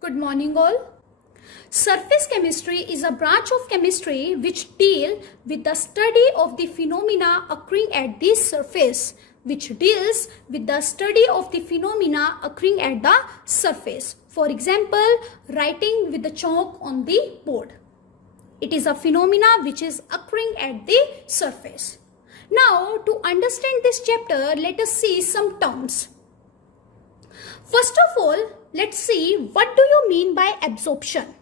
Good morning all. Surface chemistry is a branch of chemistry which deal with the study of the phenomena occurring at the surface. For example, writing with the chalk on the board. It is a phenomena which is occurring at the surface. Now, to understand this chapter, let us see some terms. First of all, let's see what do you mean by absorption.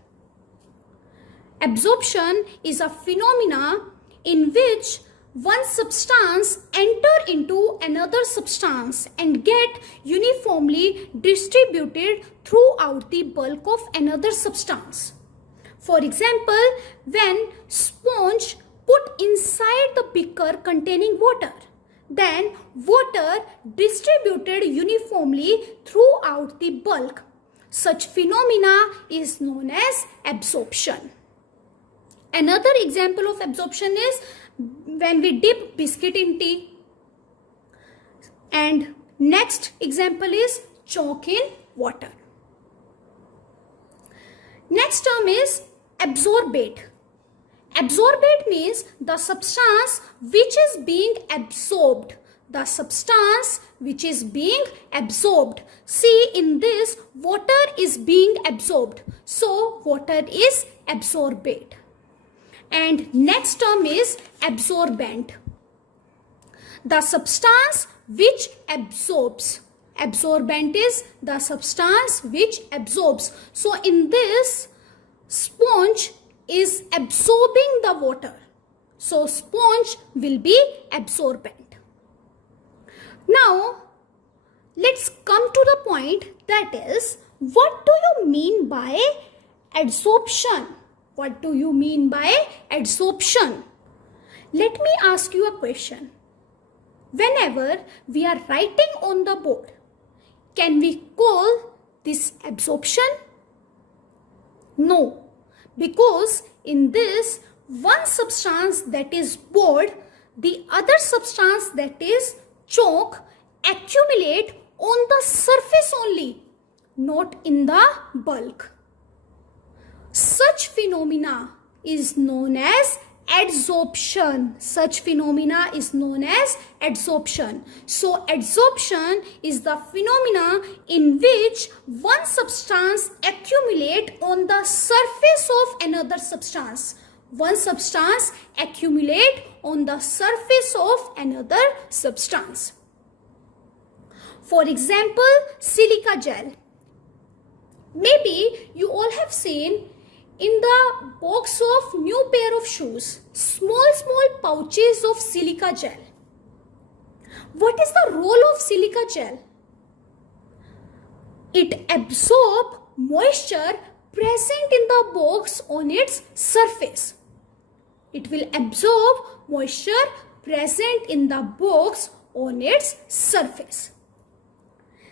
Absorption is a phenomena in which one substance enter into another substance and get uniformly distributed throughout the bulk of another substance. For example, when sponge put inside the beaker containing water, then water distributed uniformly throughout the bulk. Such phenomena is known as absorption. Another example of absorption is when we dip biscuit in tea. And next example is chalk in water. Next term is absorbate. Absorbate means the substance which is being absorbed. See, in this, water is being absorbed. So, water is absorbate. And next term is absorbent. The substance which absorbs. Absorbent is the substance which absorbs. So, in this, sponge is absorbing the water. So, sponge will be absorbent. Now, let's come to the point, that is, what do you mean by adsorption? What do you mean by adsorption? Let me ask you a question. Whenever we are writing on the board, can we call this absorption? No. Because in this, one substance, that is board, the other substance, that is chalk, accumulate on the surface only, not in the bulk. Such phenomena is known as adsorption. So, adsorption is the phenomena in which one substance accumulate on the surface of another substance. One substance accumulate on the surface of another substance. For example, silica gel. Maybe you all have seen in the box of new pair of shoes, small pouches of silica gel. What is the role of silica gel? It absorbs moisture present in the box on its surface. It will absorb moisture present in the box on its surface.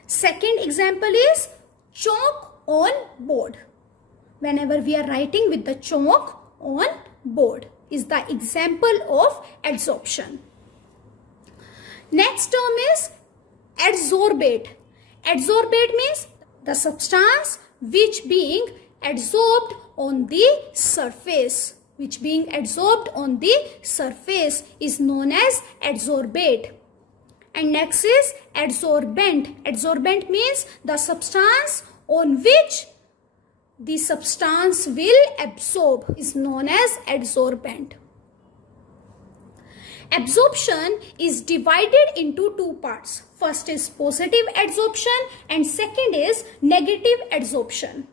Second example is chalk on board. Whenever we are writing with the chalk on board is the example of adsorption. Next term is adsorbate. Adsorbate means the substance which being adsorbed on the surface. Is known as adsorbate. And next is adsorbent. Adsorbent means the substance on which the substance will absorb is known as adsorbent. Absorption is divided into two parts. First is positive adsorption and second is negative adsorption.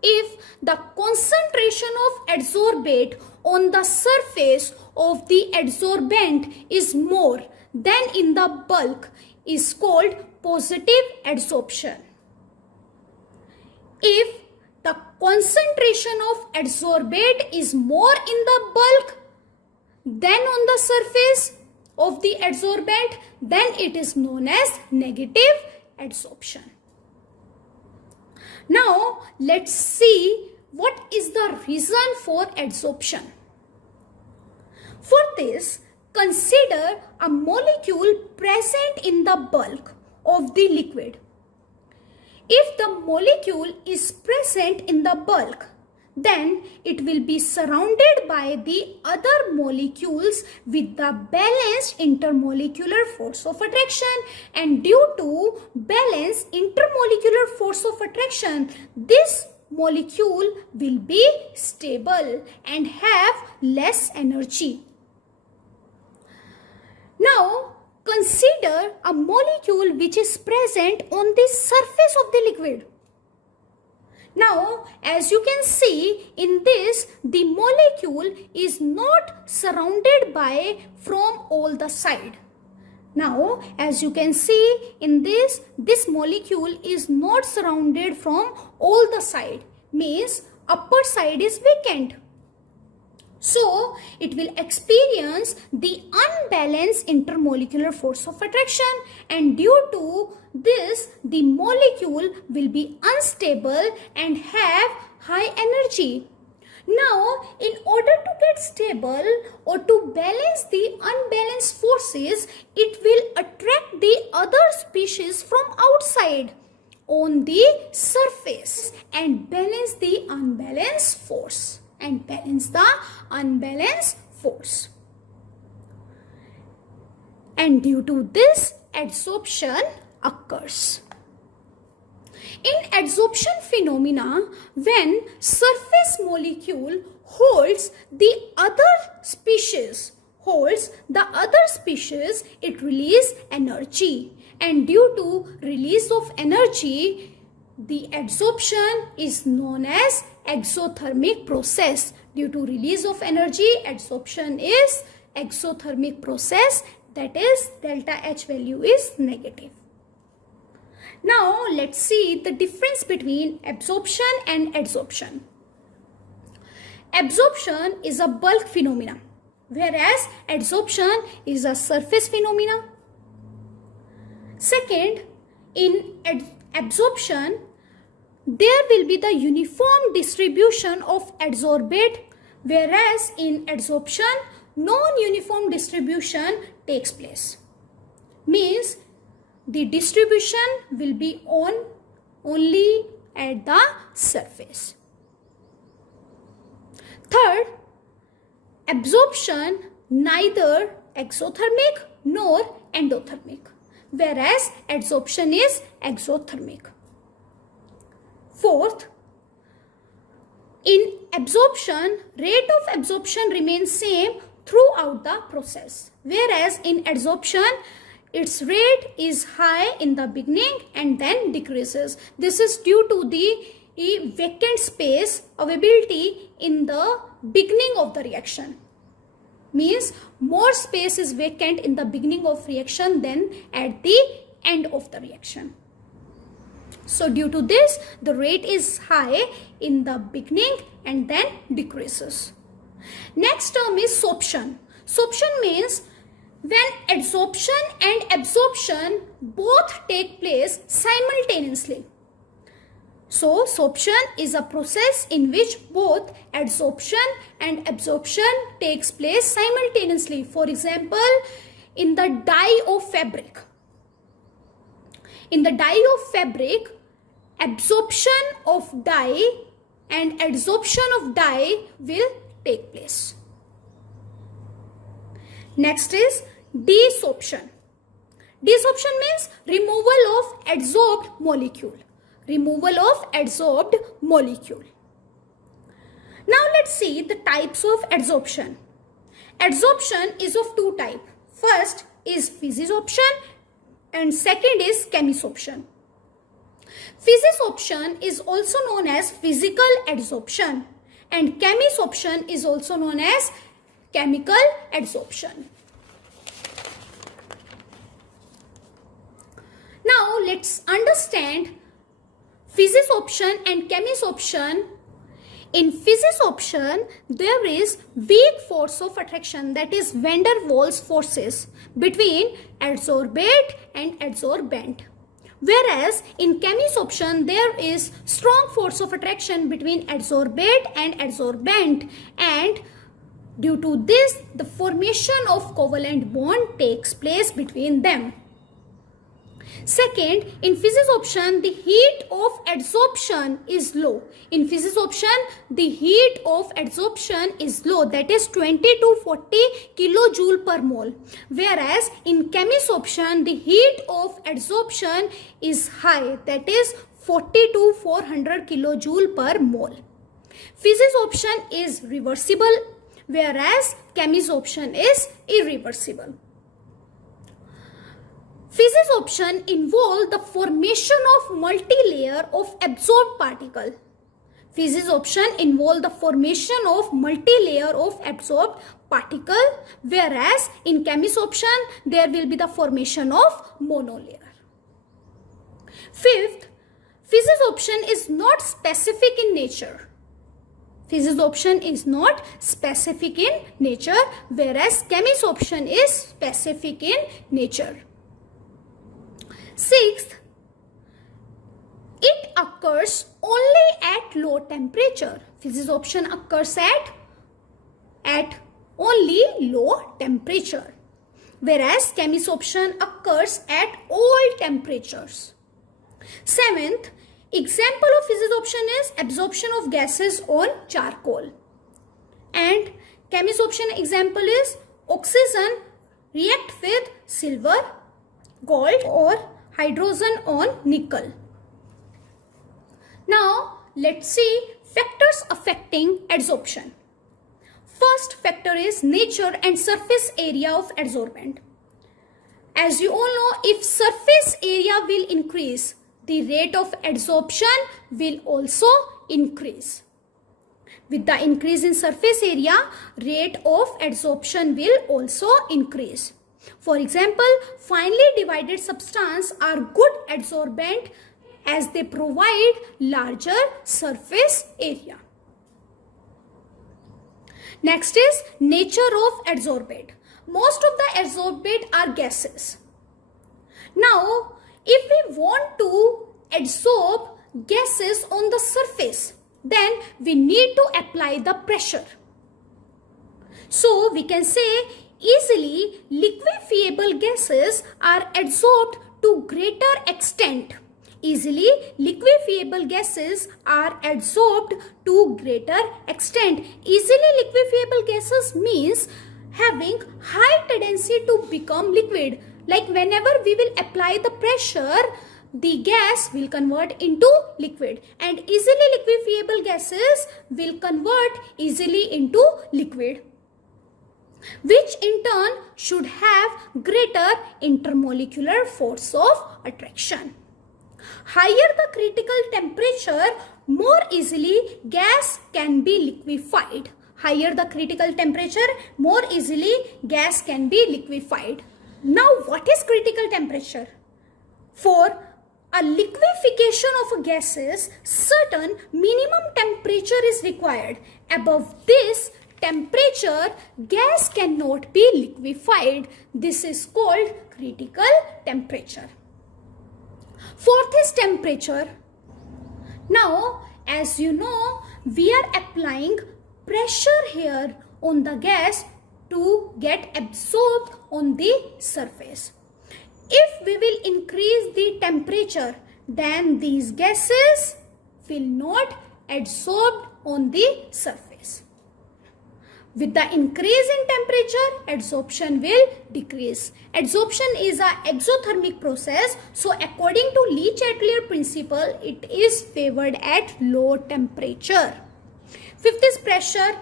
If the concentration of adsorbate on the surface of the adsorbent is more than in the bulk, is called positive adsorption. If the concentration of adsorbate is more in the bulk than on the surface of the adsorbent, then it is known as negative adsorption. Now, let's see what is the reason for adsorption. For this, consider a molecule present in the bulk of the liquid. If the molecule is present in the bulk, then it will be surrounded by the other molecules with the balanced intermolecular force of attraction, and due to balanced intermolecular force of attraction, this molecule will be stable and have less energy. Now consider a molecule which is present on the surface of the liquid. Now, as you can see in this, the molecule is not surrounded by from all the side. Now, as you can see in this molecule is not surrounded from all the side, means upper side is vacant. So, it will experience the unbalanced intermolecular force of attraction, and due to this, the molecule will be unstable and have high energy. Now, in order to get stable or to balance the unbalanced forces, it will attract the other species from outside on the surface and balance the unbalanced force. And balance the unbalanced force. And due to this, adsorption occurs. In adsorption phenomena, when surface molecule holds the other species, it releases energy. And due to release of energy, the adsorption is known as exothermic process. Due to release of energy, adsorption is exothermic process, that is delta H value is negative. Now let's see the difference between absorption and adsorption. Absorption is a bulk phenomena, whereas adsorption is a surface phenomena. Second, in absorption, there will be the uniform distribution of adsorbate, whereas in adsorption, non-uniform distribution takes place. Means the distribution will be only at the surface. Third, absorption neither exothermic nor endothermic, whereas adsorption is exothermic. Fourth, in absorption, rate of absorption remains same throughout the process, whereas in adsorption, its rate is high in the beginning and then decreases. This is due to the vacant space availability in the beginning of the reaction. Means more space is vacant in the beginning of reaction than at the end of the reaction. So due to this, the rate is high in the beginning and then decreases. Next term is sorption. Sorption means when adsorption and absorption both take place simultaneously. So sorption is a process in which both adsorption and absorption takes place simultaneously. For example, in the dye of fabric. In the dye of fabric, absorption of dye and adsorption of dye will take place. Next is desorption. Desorption means removal of adsorbed molecule. Removal of adsorbed molecule. Now let's see the types of adsorption. Adsorption is of two types. First is physisorption and second is chemisorption. Physisorption is also known as physical adsorption and chemisorption is also known as chemical adsorption. Now let's understand physisorption and chemisorption. In physisorption, there is weak force of attraction, that is van der Waals forces between adsorbate and adsorbent. Whereas in chemisorption, there is strong force of attraction between adsorbate and adsorbent, and due to this, the formation of covalent bond takes place between them. Second, in physisorption, the heat of adsorption is low. In physisorption, the heat of adsorption is low, that is 20 to 40 kilojoule per mole. Whereas in chemisorption, the heat of adsorption is high, that is 40 to 400 kilojoule per mole. Physisorption is reversible, whereas chemisorption is irreversible. Physisorption involves the formation of multi-layer of absorbed particle. Physisorption involves the formation of multi-layer of absorbed particle, whereas in chemisorption there will be the formation of monolayer. Fifth, physisorption is not specific in nature. Physisorption is not specific in nature, whereas chemisorption is specific in nature. Sixth, it occurs only at low temperature. Physisorption occurs at only low temperature, whereas chemisorption occurs at all temperatures. Seventh, example of physisorption is absorption of gases on charcoal. And chemisorption example is oxygen react with silver, gold or hydrogen on nickel. Now let's see factors affecting adsorption. First factor is nature and surface area of adsorbent. As you all know, if surface area will increase, the rate of adsorption will also increase. With the increase in surface area, rate of adsorption will also increase. For example, finely divided substances are good adsorbent as they provide larger surface area. Next is nature of adsorbent. Most of the adsorbent are gases. Now, if we want to adsorb gases on the surface, then we need to apply the pressure. So we can say easily liquefiable gases are adsorbed to greater extent. Easily liquefiable gases are adsorbed to greater extent. Easily liquefiable gases means having high tendency to become liquid. Like whenever we will apply the pressure, the gas will convert into liquid, and easily liquefiable gases will convert easily into liquid, which in turn should have greater intermolecular force of attraction. Higher the critical temperature, more easily gas can be liquefied. Higher the critical temperature, more easily gas can be liquefied. Now, what is critical temperature? For a liquefaction of gases, certain minimum temperature is required. Above this temperature, gas cannot be liquefied. This is called critical temperature. Fourth is temperature. Now, as you know, we are applying pressure here on the gas to get absorbed on the surface. If we will increase the temperature, then these gases will not adsorb on the surface. With the increase in temperature, adsorption will decrease. Adsorption is an exothermic process. So according to Le-Chatelier principle, it is favored at low temperature. Fifth is pressure.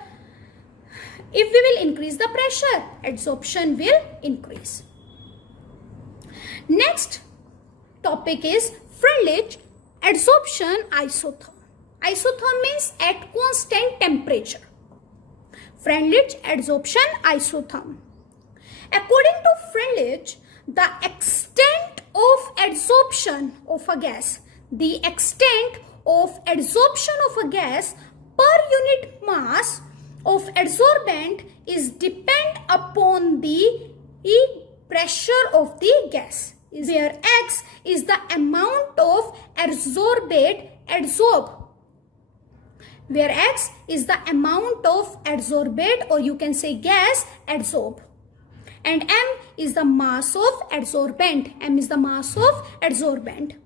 If we will increase the pressure, adsorption will increase. Next topic is Freundlich adsorption isotherm. Isotherm means at constant temperature. Freundlich adsorption isotherm. According to Freundlich, the extent of adsorption of a gas, the extent of adsorption of a gas per unit mass of adsorbent is depend upon the pressure of the gas, where X is the amount of adsorbate adsorb, where X is the amount of adsorbate, or you can say gas adsorb, and m is the mass of adsorbent. M is the mass of adsorbent.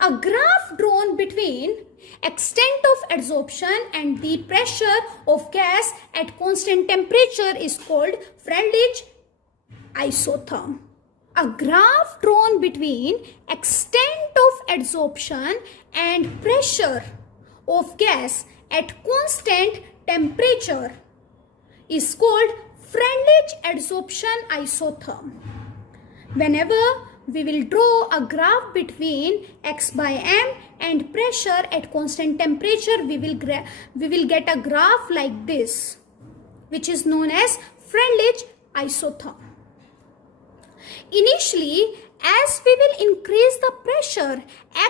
A graph drawn between extent of adsorption and the pressure of gas at constant temperature is called Freundlich isotherm. A graph drawn between extent of adsorption and pressure of gas at constant temperature is called Freundlich adsorption isotherm. Whenever we will draw a graph between x by m and pressure at constant temperature, we will get a graph like this, which is known as Freundlich isotherm. Initially, as we will increase the pressure,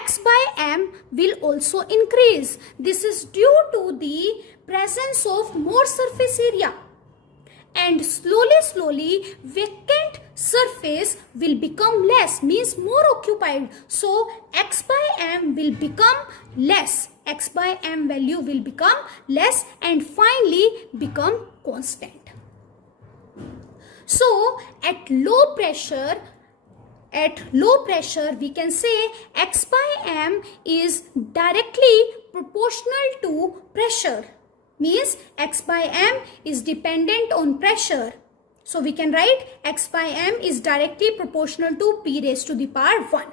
x by m will also increase. This is due to the presence of more surface area. And slowly vacant surface will become less, means more occupied. So x by m will become less. X by m value will become less and finally become constant. So at low pressure we can say x by m is directly proportional to pressure. Means x by m is dependent on pressure. So we can write x by m is directly proportional to p raised to the power 1.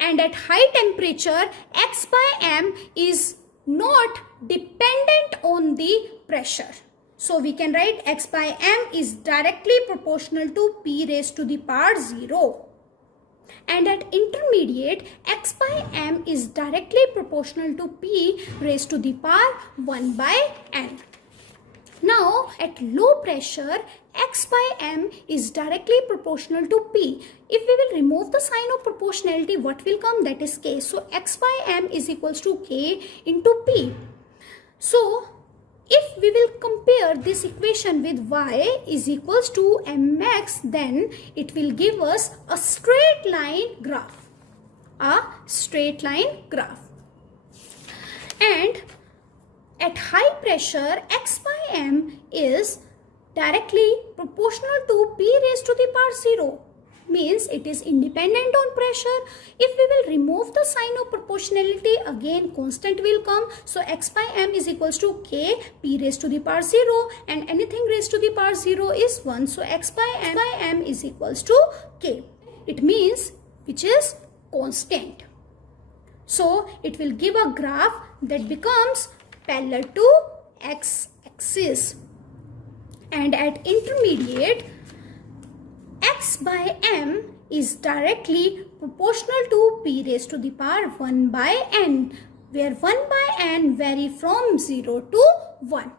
And at high temperature, x by m is not dependent on the pressure. So we can write x by m is directly proportional to p raised to the power 0. And at intermediate, x by m is directly proportional to p raised to the power 1 by n. Now, at low pressure, x by m is directly proportional to p. If we will remove the sign of proportionality, what will come? That is k. So, x by m is equals to k into p. So, if we will compare this equation with y is equals to mx, then it will give us a straight line graph. A straight line graph. And at high pressure, x by m is directly proportional to p raised to the power 0. Means it is independent on pressure. If we will remove the sign of proportionality, again constant will come. So x by m is equals to k p raised to the power 0, and anything raised to the power 0 is 1. So x by m is equals to k. It means which is constant. So it will give a graph that becomes parallel to x axis. And at intermediate, x by m is directly proportional to p raised to the power 1 by n, where 1 by n vary from 0 to 1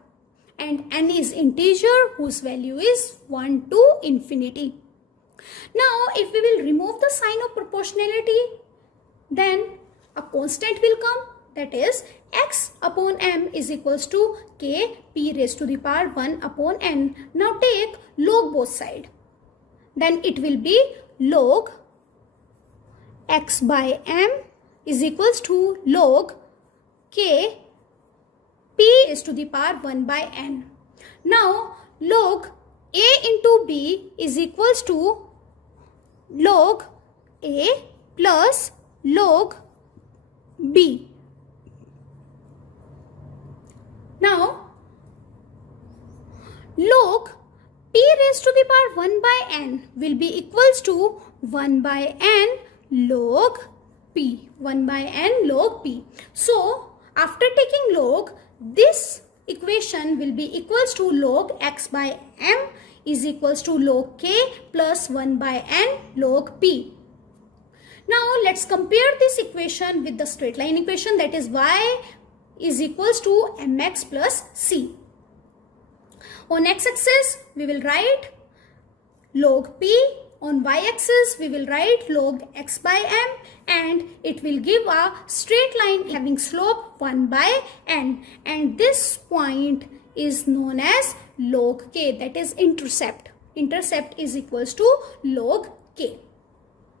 and n is integer whose value is 1 to infinity. Now if we will remove the sign of proportionality, then a constant will come, that is x upon m is equals to k p raised to the power 1 upon n. Now take log both sides. Then it will be log x by m is equals to log k p is to the power 1 by n. Now log a into b is equals to log a plus log b. Now log p raised to the power 1 by n will be equals to 1 by n log p. 1 by n log p. So, after taking log, this equation will be equals to log x by m is equals to log k plus 1 by n log p. Now, let's compare this equation with the straight line equation, that is y is equals to mx plus c. On x-axis, we will write log p. On y-axis, we will write log x by m, and it will give a straight line having slope 1 by n. And this point is known as log k, that is intercept. Intercept is equals to log k.